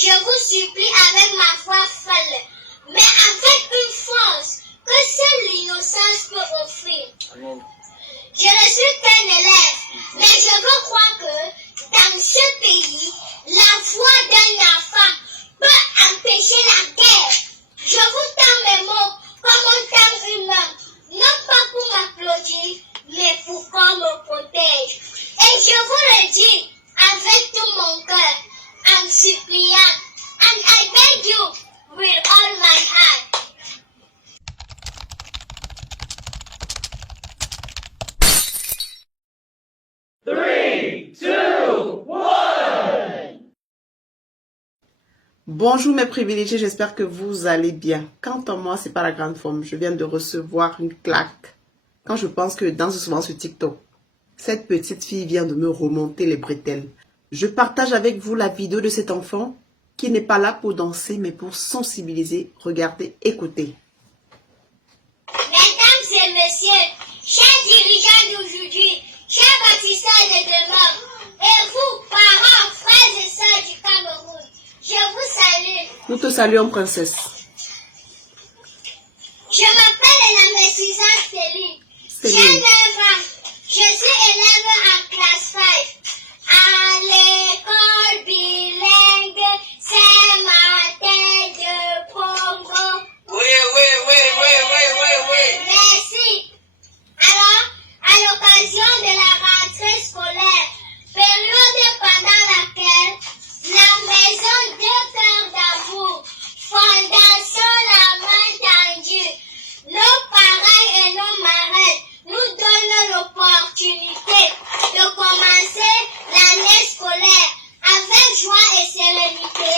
Je vous supplie avec ma foi folle, mais avec une force que seule l'innocence peut offrir. Amen. Je ne suis qu'un élève, mais je veux croire que dans ce pays, la foi d'un enfant peut empêcher la guerre. Je vous tends mes mots comme on tend une main, non pas pour m'applaudir, mais pour qu'on me protège. Et je vous le dis avec tout mon cœur, en suppliant, and I beg you with all my heart. Bonjour mes privilégiés, j'espère que vous allez bien. Quant à moi, c'est pas la grande forme. Je viens de recevoir une claque. Quand je pense que danse souvent sur TikTok, cette petite fille vient de me remonter les bretelles. Je partage avec vous la vidéo de cet enfant qui n'est pas là pour danser, mais pour sensibiliser. Regardez, écoutez. Mesdames et messieurs, chers dirigeants d'aujourd'hui, chers bâtisseurs de demain, et vous, parents, frères et sœurs du Cameroun, je vous salue. Nous te saluons, princesse. Je m'appelle Elamé Suzanne Céline. J'ai 9 ans. Je suis élève en classe 5 à l'école bilingue Saint-Martin de Congo. Oui. Merci. Alors, à l'occasion de la rentrée scolaire, période pendant laquelle la maison de cœur d'amour, fondation la main tendue, nos parents et nos marraines nous donnent l'opportunité de commencer l'année scolaire avec joie et sérénité,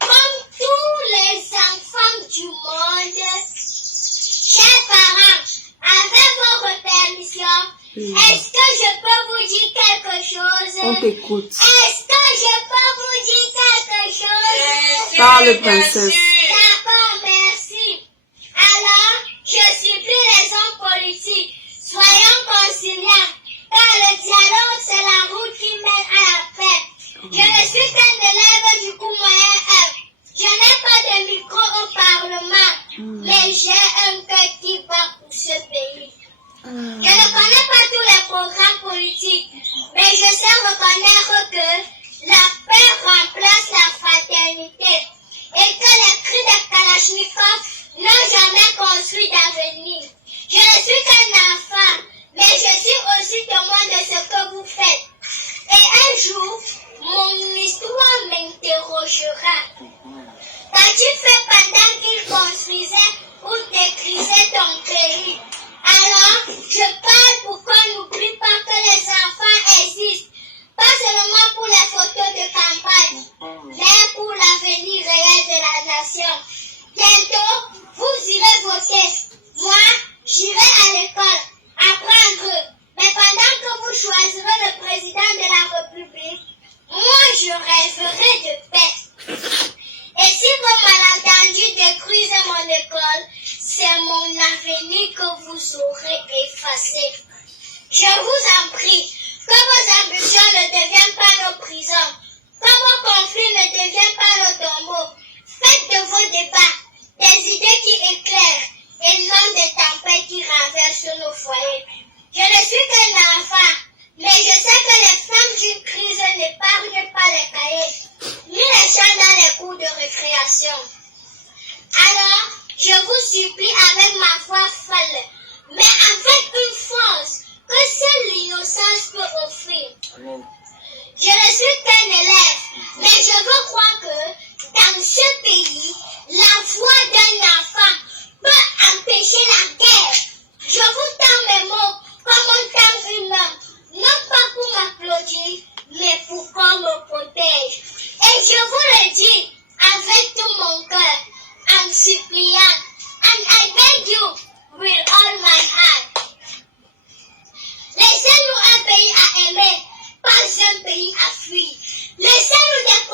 comme tous les enfants du monde. Chers parents, avec votre permission, est-ce que je peux vous dire quelque chose? On t'écoute. Est-ce que je peux vous dire quelque chose? Parle, princesse. D'accord, merci. Alors, je supplie les hommes politiques, soyons conciliants, car le dialogue, c'est la route qui mène à la paix. Je ne suis qu'un élève du coup moyen 1. Je n'ai pas de micro au Parlement, mais j'ai un cœur qui bat pour ce pays. Je ne connais pas tous les programmes politiques, mais je sais reconnaître que la paix remplace la fraternité et que les cris de Kalachnikov n'ont jamais construit d'avenir. Je ne suis qu'un enfant, mais je suis aussi témoin de ce que vous faites. Et un jour, mon histoire m'interrogera. Qu'as-tu fait pendant qu'il construisait ou détruisait ton pays? Alors, je parle pour qu'on n'oublie pas que les enfants existent, pas seulement pour les photos de campagne, mais pour l'avenir réel de la nation. Bientôt, vous irez voter. Moi, j'irai à l'école, apprendre. Mais pendant que vous choisirez le président de la République, moi, je rêverai de paix. Et si vos malentendus détruisent mon école, c'est mon avenir que vous aurez effacé. Je vous en prie, que vos ambitions ne deviennent pas nos prisons, que vos conflits ne deviennent pas nos tombeaux. Faites de vos débats des idées qui éclairent et non des tempêtes qui renversent nos foyers. Je ne suis qu'un enfant, mais je sais que les flammes d'une crise n'épargnent pas les cahiers, ni les chats dans les cours de récréation. Alors, je vous supplie avec ma foi folle, mais avec une force que seule l'innocence peut offrir. Amen. Je ne suis qu'un élève, mais je veux croire que dans ce pays, la foi d'un enfant peut empêcher la guerre. Je vous tends mes mots comme on tend une main, non pas pour m'applaudir, mais pour qu'on me protège. Et je vous le dis avec tout mon cœur, en suppliant, and I beg you with all my heart. Laissez-nous un pays à aimer, pas un pays à fuir. Laissez-nous des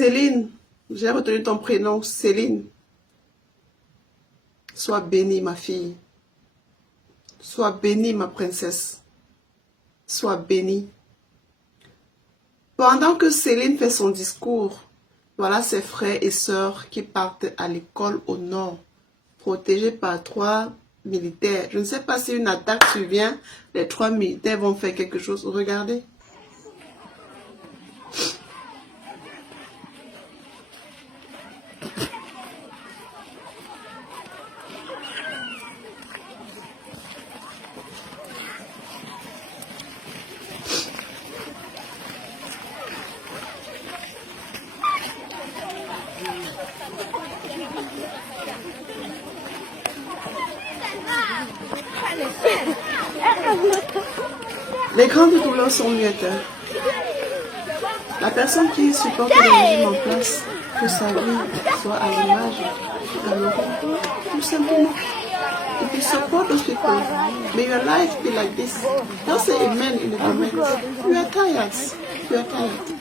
Céline, j'ai retenu ton prénom, Céline. Sois bénie, ma fille. Sois bénie, ma princesse. Sois bénie. Pendant que Céline fait son discours, voilà ses frères et sœurs qui partent à l'école au nord, protégés par 3 militaires. Je ne sais pas si une attaque survient, les 3 militaires vont faire quelque chose. Regardez. Les grandes douleurs sont muettes. La personne qui supporte le régime en place, que sa vie soit à l'image de Cameroun, tout simplement. If you support those people, may your life be like this. Don't say amen in the comments. You are tired. You are tired.